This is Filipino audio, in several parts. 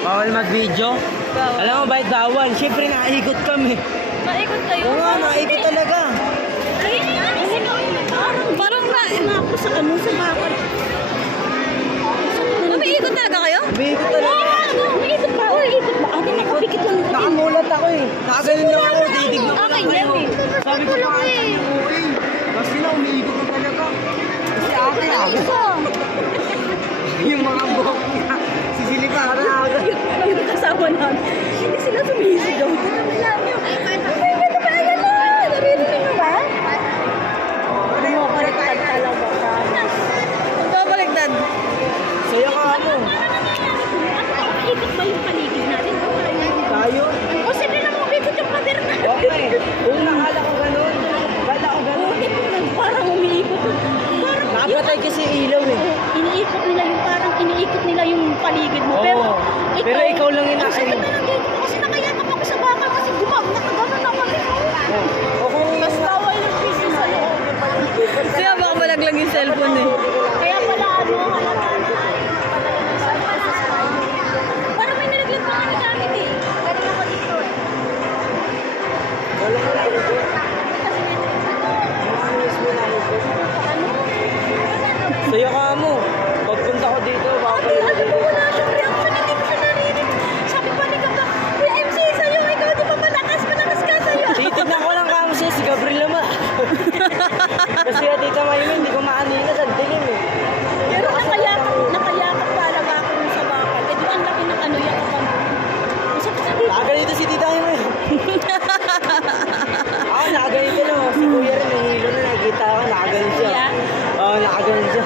Bawal mag-video? Bawal. Alam mo bakit bawal? Siyempre naikot kami. Naikot kayo? Oo nga, naikot talaga. Parang na ako sa ano, sa bakal. Umiikot talaga kayo? Umiikot talaga. Umiikot ba? Umiikot ba? Ate, nakapikit lang. Nakamulat ako eh. Nakaganon lang ako, titig na ko lang Okay, kayo. yan eh. Sabi ko pa ata yung uwi. Kasi na umiikot na talaga. Kasi ate yung mga buhok niya. Sisiliparan ako. Yung kasama namin, hindi sila sumisigaw. Kami lang yung, ay, ito ba? Ayan na! Naririnig mo ba? Bumabaliktad talaga. Bumabaliktad. Saya ka mo. Ikot ba yung paligid natin? Tayo? O sige na mo, ikot yung pader na. Okay. Kung nakala ko ganun. Kala ko ganun. Parang umiikot. Nakapatay kasi ilaw eh. Iniikot nila yung parang iniikot nila yung paligid mo. Oo. Pero ikaw lang yung nasa Ang sakit na lang dito kasi nakayakap ako sa bakal kasi nakaganon ako. O kung Mas bawal yung piso sa'yo. Kaya baka malaglag yung cellphone eh. Kaya pala ano, parang may nalaglag pa kami gamit eh. Galing ako dito eh. wala ko lang ito. Kasi Saya ka mo. Pagpunta ko dito, ate, ano ba wala siyang reaction? Hindi ko siya narinig. Sabi pa ni Kapag, Kuya MC sa'yo, ikaw di pa malakas ka sa'yo. titignan ko lang kamo siya, si Gabriel naman. Kasi at Tita Mayme, hindi ko maanilas ang dilim eh. Pero nakayakap talaga ako dun sa bakal. Eh di ba ang laki ng ano yakapan. Ang sakit sa dito. Nakaganito si Tita Mayme. Nakaganito lang. Si Kuya rin, nahihilo na nakikita ko, nakaganito siya. Kuya? Oo, nakaganito siya.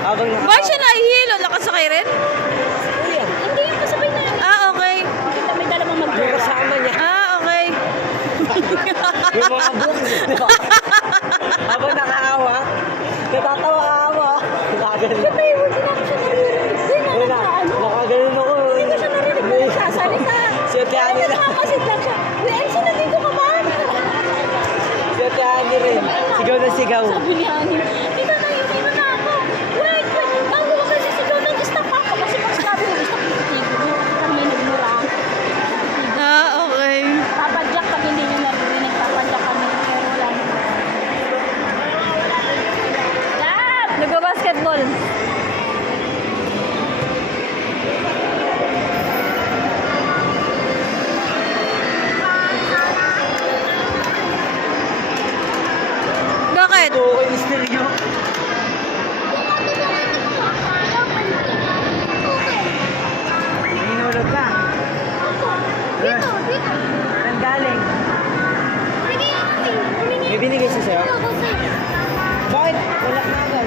Habang Bakit siya nahihilo? Nakasakay rin? Kuya, Hindi yung kasabay na yun. Ah, okay. Kita may dalamang yung mag-dora. kasama niya. Ah, okay. Yung mga books. Habang nakaawa, natatawa-awa. Nakaganito. Siyempre, hindi na ako siya naririnig. Hindi na ano. Nakaganon ako. Hindi ko siya narinig na nagsasalita. Si Ate Ani Ano na. nakakasit lang siya. Kuya MC, nandito ka ba? Si Ate Ani rin. Sigaw na sigaw. Sabi ni Ani, kita na yun, dito na ako. Wait. Bago ko kasi sigaw ng stop ako. Kasi pag sabi mo, stop yung titigil mo. Kami nagmura. Ah, okay. Papadyak kami, hindi nyo narinig. Papadyak kami. Pero wala naman. Lab! Nagba-basketball. Bakit? Oo, yung stereo. Hinulog ka. Dito. Saan galing? May binigay siya sa'yo? Bakit? Wala na agad.